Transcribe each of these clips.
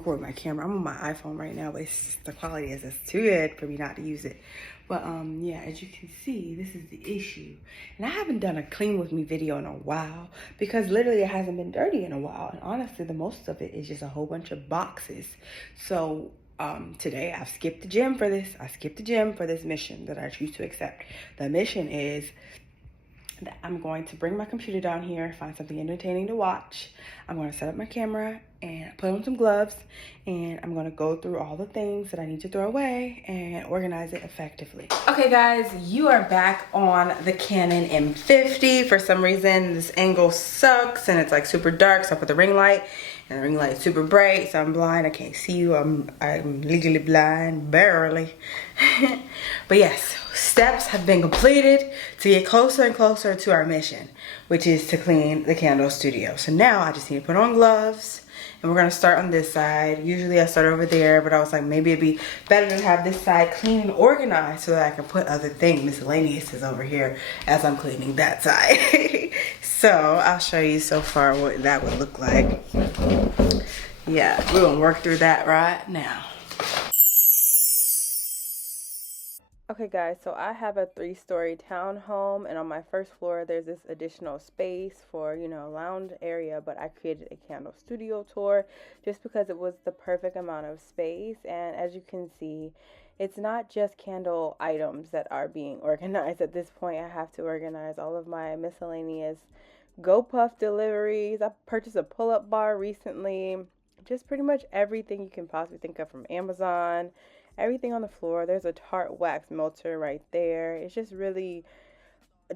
record my camera. I'm on my iPhone right now, but the quality is just too good for me not to use it. But yeah, as you can see, this is the issue. And I haven't done a clean with me video in a while because literally it hasn't been dirty in a while. And honestly, the most of it is just a whole bunch of boxes. So today I've skipped the gym for this. I skipped the gym for this mission that I choose to accept. The mission is that I'm going to bring my computer down here, find something entertaining to watch. I'm going to set up my camera and put on some gloves, and I'm going to go through all the things that I need to throw away and organize it effectively. Okay guys, you are back on the Canon M50. For some reason this angle sucks and it's like super dark, so I put the ring light, and the ring light is super bright, so I'm blind. I can't see you. I'm legally blind, barely. But yes, steps have been completed to get closer and closer to our mission, which is to clean the candle studio. So now I just need to put on gloves, and we're gonna start on this side. Usually I start over there, but I was like, maybe it'd be better to have this side clean and organized so that I can put other things, miscellaneous, is over here as I'm cleaning that side. So I'll show you so far what that would look like. Yeah, we're gonna work through that right now. Okay guys, so I have a 3-story townhome, and on my first floor there's this additional space for, you know, lounge area, but I created a candle studio tour just because it was the perfect amount of space. And as you can see, it's not just candle items that are being organized. At this point I have to organize all of my miscellaneous GoPuff deliveries. I purchased a pull-up bar recently, just pretty much everything you can possibly think of from Amazon. Everything on the floor. There's a Tarte wax melter right there. It's just really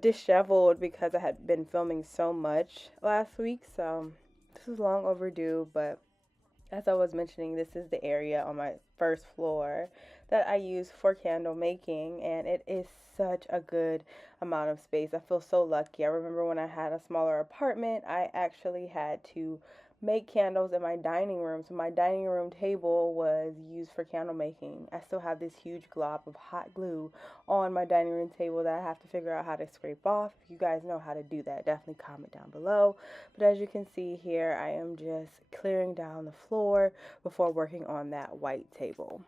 disheveled because I had been filming so much last week, so this is long overdue. But as I was mentioning, this is the area on my first floor that I use for candle making, and it is such a good amount of space. I feel so lucky. I remember when I had a smaller apartment, I actually had to make candles in my dining room, so my dining room table was used for candle making. I still have this huge glob of hot glue on my dining room table that I have to figure out how to scrape off. If you guys know how to do that, definitely comment down below. But as you can see here, I am just clearing down the floor before working on that white table.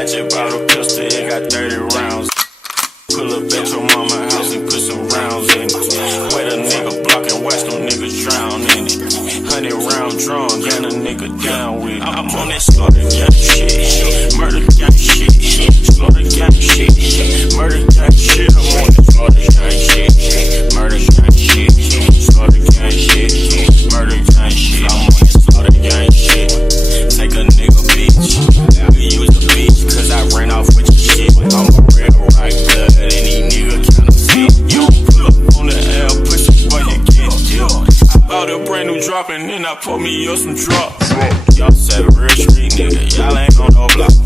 I just bought a pistol, it got 30 rounds. Pull up at your mama house and put some rounds in it. Wait a nigga block and watch them niggas drown in it. 100-round drum, gun a nigga down with it. I'm on that slaughter gang shit, murder gang shit, slaughter gang shit, murder gang shit. I'm on that slaughter gang shit, murder gang shit, slaughter gang shit, murder gang shit. I'm on that slaughter gang shit. Take a nigga bitch, I use the bitch cause I ran off with your shit. I'm a real right blood. Any nigga counterfeit. You pull up on the L, push it for you get killed. I bought a brand new drop and then I put me up some drops. Y'all said a real street nigga, y'all ain't on no block.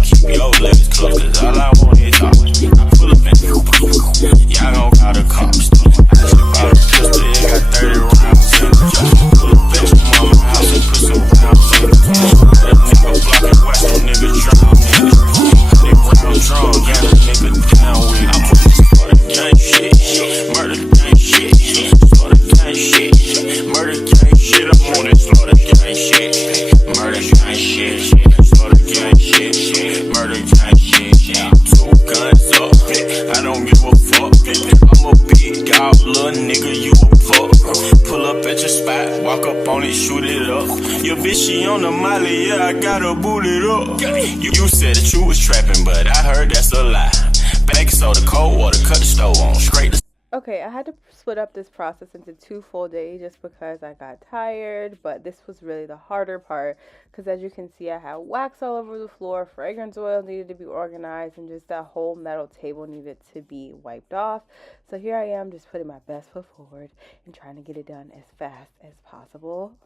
Keep your legs close, cause all I want is talk. I pull up and y'all gon' call the cops. I just bought a pistol, it got 30 rounds in it. Pull up at your mama house and put some rounds in it. Let a nigga block and watch them niggas drown in it. 100-round drum, got a nigga down with it. I'm on this slaughter gang shit, murder gang shit, slaughter gang shit, murder gang shit. I'm on this slaughter gang shit, murder gang shit, slaughter gang shit, murder gang shit. 2 guns up, I don't give a fuck. I'm a big dog, little nigga, you a fuck. Pull up at your spot, walk up on it, shoot it up. Your bitch, she on the molly, yeah, I gotta boot it up. You said that you was trapping, but I heard that's a lie. Baking soda, cold water, cut the stove on, straight to... Okay, I had to split up this process into 2 full days just because I got tired, but this was really the harder part because as you can see, I had wax all over the floor, fragrance oil needed to be organized, and just that whole metal table needed to be wiped off. So here I am just putting my best foot forward and trying to get it done as fast as possible.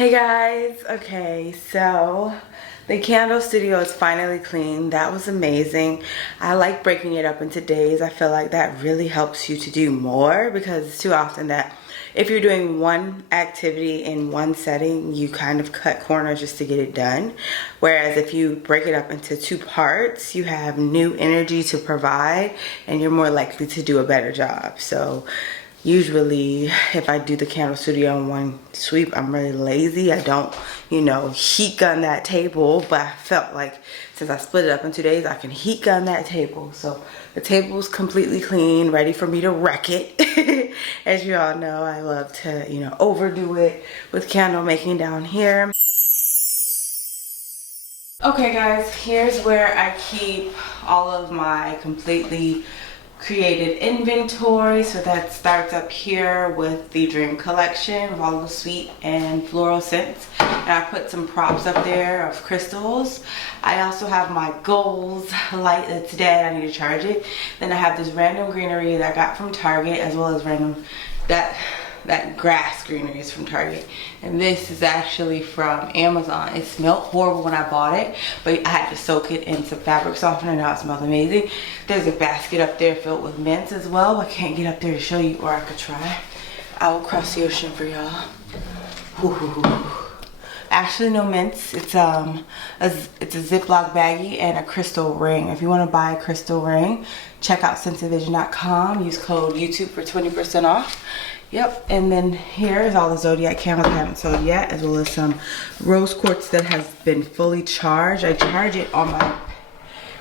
Hey guys, okay, so the candle studio is finally clean. That was amazing. I like breaking it up into days. I feel like that really helps you to do more, because it's too often that if you're doing one activity in one setting, you kind of cut corners just to get it done. Whereas if you break it up into 2 parts, you have new energy to provide and you're more likely to do a better job. So usually if I do the candle studio in one sweep, I'm really lazy. I don't, you know, heat gun that table, but I felt like since I split it up in 2 days, I can heat gun that table. So the table's completely clean, ready for me to wreck it. As you all know, I love to, you know, overdo it with candle making down here. Okay guys, here's where I keep all of my completely created inventory. So that starts up here with the Dream Collection with all the sweet and floral scents, and I put some props up there of crystals. I also have my goals light that's dead, I need to charge it. Then I have this random greenery that I got from Target, as well as random that grass greenery is from Target, and this is actually from Amazon. It smelled horrible when I bought it, but I had to soak it in some fabric softener. Now it smells amazing. There's a basket up there filled with mints as well. I can't get up there to show you, or I could try. I will cross the ocean for y'all. Actually no mints. It's a Ziploc baggie and a crystal ring. If you want to buy a crystal ring, check out sensevision.com. Use code YouTube for 20% off. Yep, and then here is all the Zodiac candles I haven't sold yet, as well as some rose quartz that has been fully charged. I charge it on my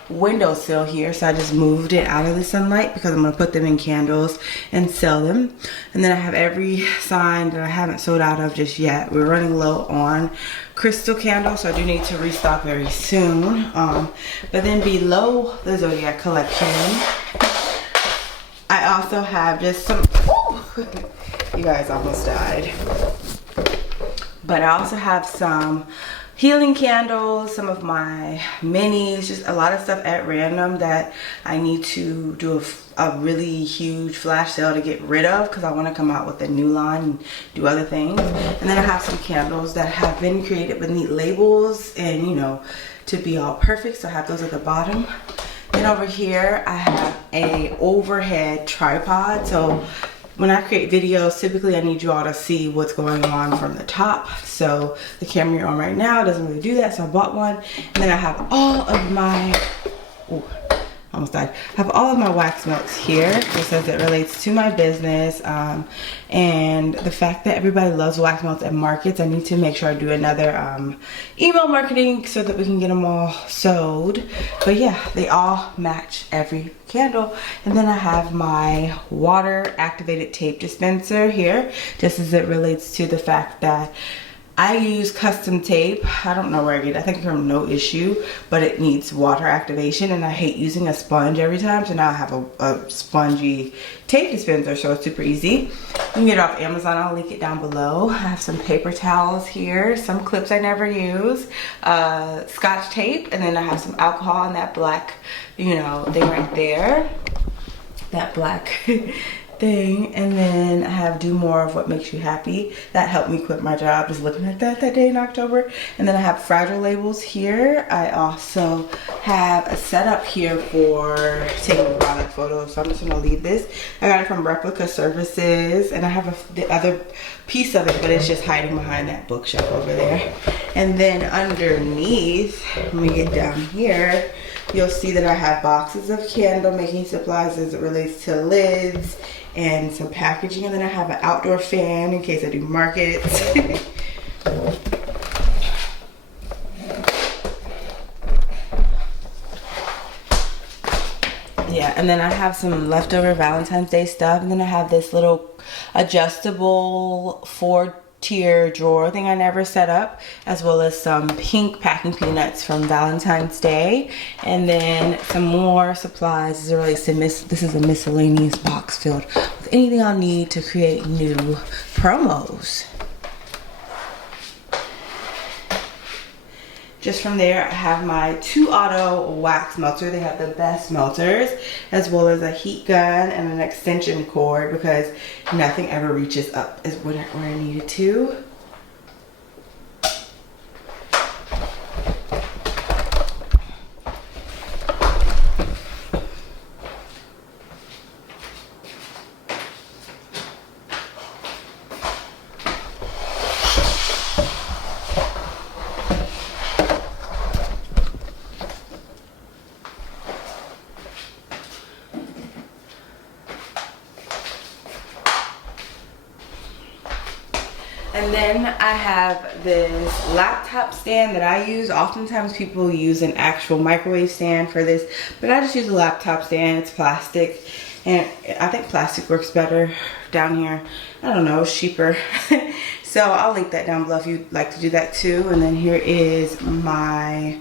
windowsill here, so I just moved it out of the sunlight because I'm going to put them in candles and sell them. And then I have every sign that I haven't sold out of just yet. We're running low on crystal candles, so I do need to restock very soon. But then below the Zodiac collection, I also have just some... You guys almost died. But I also have some healing candles, some of my minis, just a lot of stuff at random that I need to do a really huge flash sale to get rid of, because I want to come out with a new line and do other things. And then I have some candles that have been created with neat labels and, you know, to be all perfect, so I have those at the bottom. Then over here I have a overhead tripod. So when I create videos, typically I need you all to see what's going on from the top. So the camera you're on right now doesn't really do that, so I bought one. And then I have all of my, almost died. I have all of my wax melts here, just as it relates to my business. And the fact that everybody loves wax melts at markets, I need to make sure I do another email marketing so that we can get them all sold. But yeah, they all match every candle. And then I have my water activated tape dispenser here, just as it relates to the fact that I use custom tape. I don't know where I get it. I think from No Issue, but it needs water activation, and I hate using a sponge every time. So now I have a spongy tape dispenser, so it's super easy. You can get it off Amazon. I'll link it down below. I have some paper towels here, some clips I never use, Scotch tape, and then I have some alcohol in that black, you know, thing right there. That black thing. And then I have Do More of What Makes You Happy. That helped me quit my job, just looking at that day in October. And then I have fragile labels here. I also have a setup here for taking product photos, so I'm just gonna leave this. I got it from Replica Services, and I have the other piece of it, but it's just hiding behind that bookshelf over there. And then underneath, when we get down here, you'll see that I have boxes of candle making supplies as it relates to lids and some packaging. And then I have an outdoor fan in case I do markets. Yeah, and then I have some leftover Valentine's Day stuff. And then I have this little adjustable 4-tier drawer thing I never set up, as well as some pink packing peanuts from Valentine's Day, and then some more supplies as it relates to this is a miscellaneous box filled with anything I'll need to create new promos. Just from there, I have my 2 auto wax melter. They have the best melters, as well as a heat gun and an extension cord, because nothing ever reaches up is where I need it to. And then I have this laptop stand that I use. Oftentimes people use an actual microwave stand for this, but I just use a laptop stand. It's plastic, and I think plastic works better down here. I don't know, it's cheaper. So I'll link that down below if you'd like to do that too. And then here is my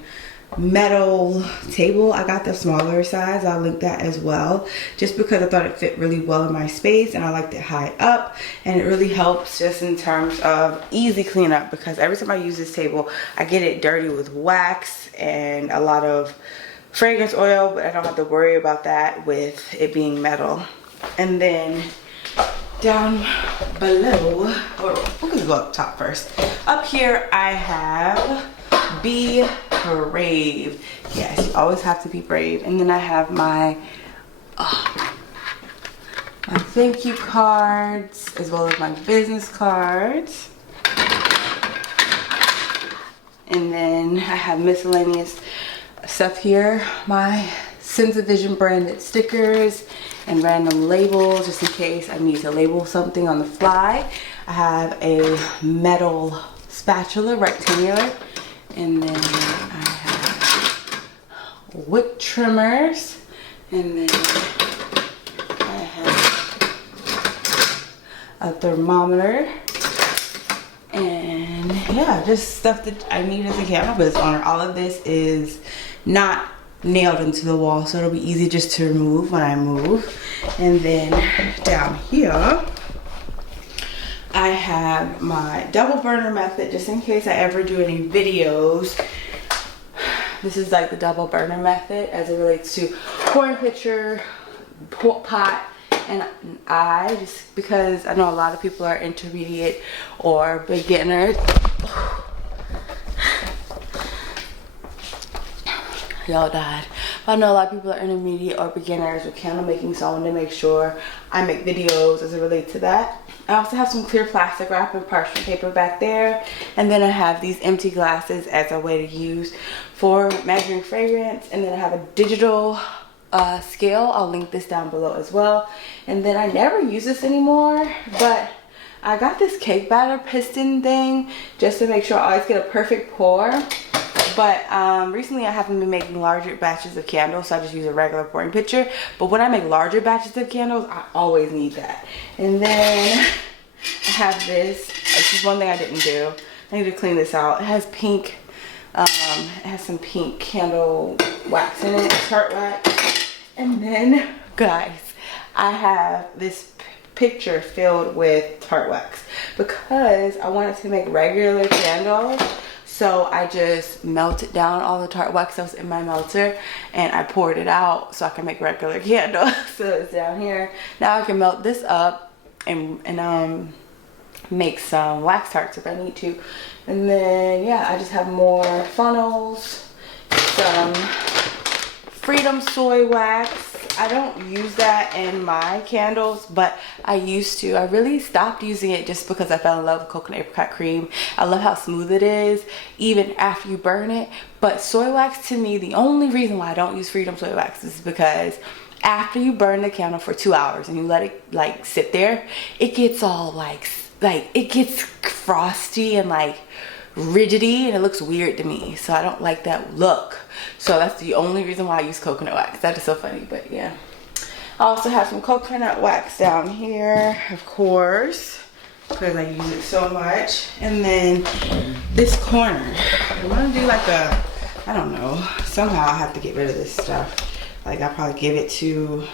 metal table. I got the smaller size. I'll link that as well, just because I thought it fit really well in my space, and I liked it high up, and it really helps just in terms of easy cleanup, because every time I use this table I get it dirty with wax and a lot of fragrance oil, but I don't have to worry about that with it being metal. And then down below, or we're gonna go up top first. Up here I have Be Brave. Yes, you always have to be brave. And then I have my thank you cards, as well as my business cards. And then I have miscellaneous stuff here, my Sense of Vision branded stickers and random labels, just in case I need to label something on the fly. I have a metal spatula, rectangular. And then I have wood trimmers, and then I have a thermometer, and yeah, just stuff that I need as a candle business owner. All of this is not nailed into the wall, so it'll be easy just to remove when I move. And then down here I have my double burner method, just in case I ever do any videos. This is like the double burner method as it relates to pouring pitcher, pot, and I, just because I know a lot of people are intermediate or beginners. Y'all died. But I know a lot of people are intermediate or beginners with candle making, so I wanted to make sure I make videos as it relates to that. I also have some clear plastic wrap and parchment paper back there. And then I have these empty glasses as a way to use for measuring fragrance. And then I have a digital scale. I'll link this down below as well. And then I never use this anymore, but I got this cake batter piston thing just to make sure I always get a perfect pour. But recently I haven't been making larger batches of candles, so I just use a regular pouring pitcher. But when I make larger batches of candles, I always need that. And then I have this. This is one thing I didn't do. I need to clean this out. It has pink, it has some pink candle wax in it, tart wax. And then, guys, I have this picture filled with tart wax because I wanted to make regular candles. So I just melted down all the tart wax that was in my melter, and I poured it out so I can make regular candles. So it's down here. Now I can melt this up and make some wax tarts if I need to. And then yeah, I just have more funnels, some Freedom soy wax. I don't use that in my candles, but I used to. I really stopped using it just because I fell in love with coconut apricot cream. I love how smooth it is even after you burn it. But soy wax, to me, the only reason why I don't use Freedom soy wax is because after you burn the candle for 2 hours and you let it like sit there, it gets all like it gets frosty and like rigidy, and it looks weird to me, so I don't like that look. So that's the only reason why I use coconut wax. That is so funny, but yeah. I also have some coconut wax down here, of course, because I use it so much. And then this corner, I want to do like a, I don't know, somehow I have to get rid of this stuff. Like I'll probably give it to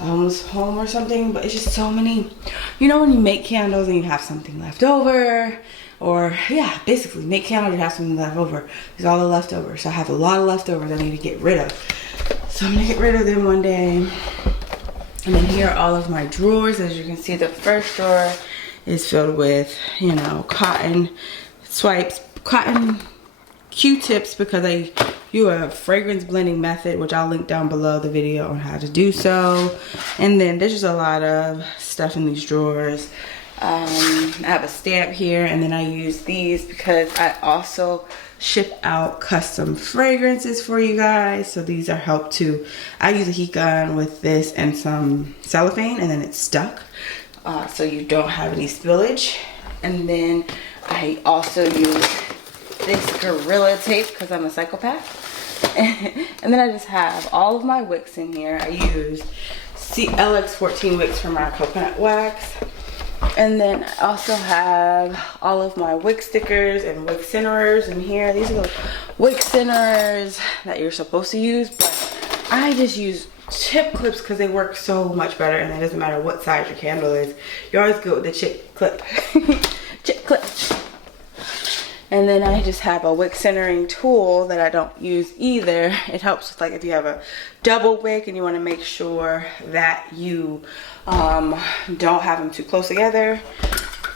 a homeless home or something, but it's just so many. You know when you make candles and you have something left over, or yeah, basically make candles and have something left over. There's all the leftovers. So I have a lot of leftovers I need to get rid of. So I'm gonna get rid of them one day. And then here are all of my drawers. As you can see, the first drawer is filled with, you know, cotton swipes, cotton Q-tips, because I do a fragrance blending method, which I'll link down below the video on how to do so. And then there's just a lot of stuff in these drawers. I have a stamp here, and then I use these because I also ship out custom fragrances for you guys. So these are help to, I use a heat gun with this and some cellophane, and then it's stuck, so you don't have any spillage. And then I also use this Gorilla Tape because I'm a psychopath. And then I just have all of my wicks in here. I use LX14 wicks for my coconut wax. And then I also have all of my wick stickers and wick centerers in here. These are the wick centerers that you're supposed to use, but I just use chip clips because they work so much better, and it doesn't matter what size your candle is. You're always good with the chip clip. Chip clip. And then I just have a wick centering tool that I don't use either. It helps with, like, if you have a double wick and you want to make sure that you don't have them too close together.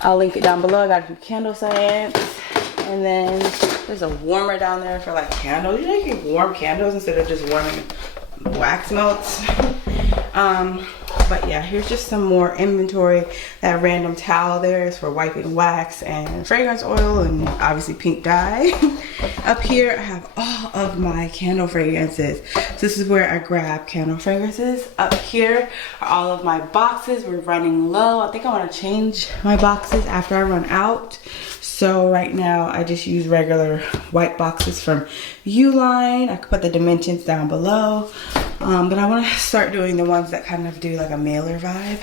I'll link it down below. I got a few candle scents. And then there's a warmer down there for like candles. You know, you can warm candles instead of just warming wax melts. But yeah, here's just some more inventory. That random towel there is for wiping wax and fragrance oil and obviously pink dye. Up here I have all of my candle fragrances. So this is where I grab candle fragrances. Up here are all of my boxes. We're running low. I think I want to change my boxes after I run out. So right now I just use regular white boxes from Uline. I could put the dimensions down below. But I want to start doing the ones that kind of do like a mailer vibe.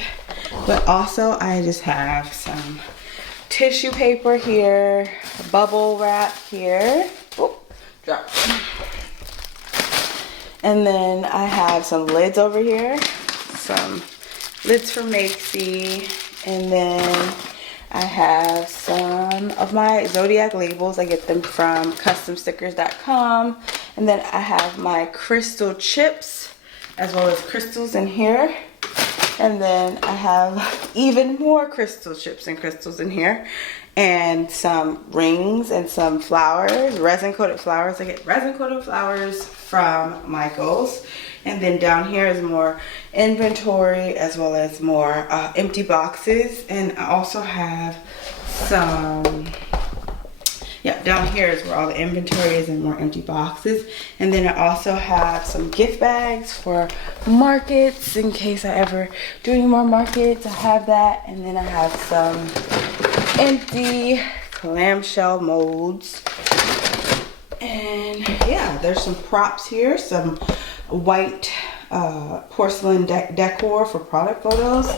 But also I just have some tissue paper here, bubble wrap here. Oh, drop. And then I have some lids over here. Some lids from Macy. And then I have some of my Zodiac labels. I get them from customstickers.com. And then I have my crystal chips as well as crystals in here. And then I have even more crystal chips and crystals in here. And some rings and some flowers, resin coated flowers. I get resin coated flowers from Michaels. And then down here is more inventory as well as more empty boxes. And I also have some, yeah, down here is where all the inventory is and more empty boxes. And then I also have some gift bags for markets in case I ever do any more markets. I have that. And then I have some empty clamshell molds. And yeah, there's some props here, some white porcelain decor for product photos.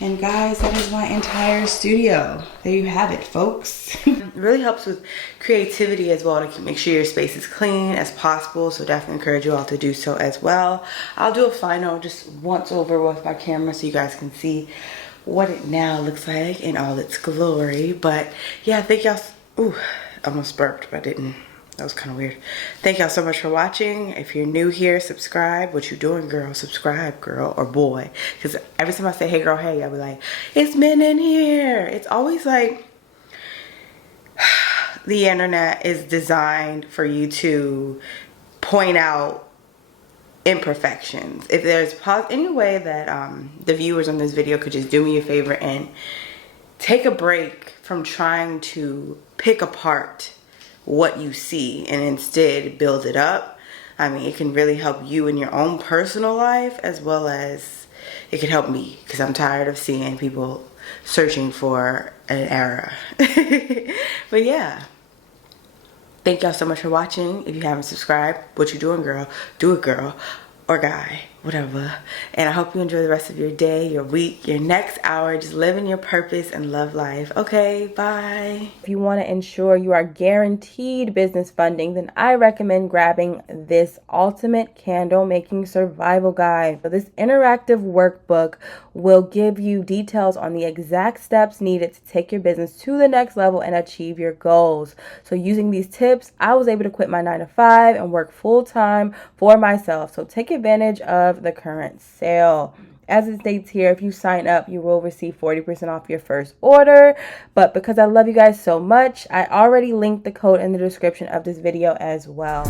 And guys, that is my entire studio. There you have it, folks. It really helps with creativity as well to make sure your space is clean as possible. So definitely encourage you all to do so as well. I'll do a final just once over with my camera so you guys can see what it now looks like in all its glory. But yeah, thank y'all. Ooh, I almost burped, but I didn't. That was kind of weird. Thank y'all so much for watching. If you're new here, subscribe. What you doing, girl? Subscribe, girl or boy. Because every time I say, hey, girl, hey, I'll be like, it's men in here. It's always like the internet is designed for you to point out imperfections. If there's any way that the viewers on this video could just do me a favor and take a break from trying to pick apart what you see and instead build it up. I mean, it can really help you in your own personal life as well as it can help me because I'm tired of seeing people searching for an error. But yeah, thank y'all so much for watching. If you haven't subscribed, what you doing, girl? Do it, girl or guy, whatever. And I hope you enjoy the rest of your day, your week, your next hour. Just living your purpose and love life. Okay, bye. If you want to ensure you are guaranteed business funding, then I recommend grabbing this ultimate candle making survival guide. So this interactive workbook will give you details on the exact steps needed to take your business to the next level and achieve your goals. So using these tips, I was able to quit my 9-to-5 and work full-time for myself. So take advantage of the current sale. As it states here, if you sign up, you will receive 40% off your first order. But because I love you guys so much, I already linked the code in the description of this video as well.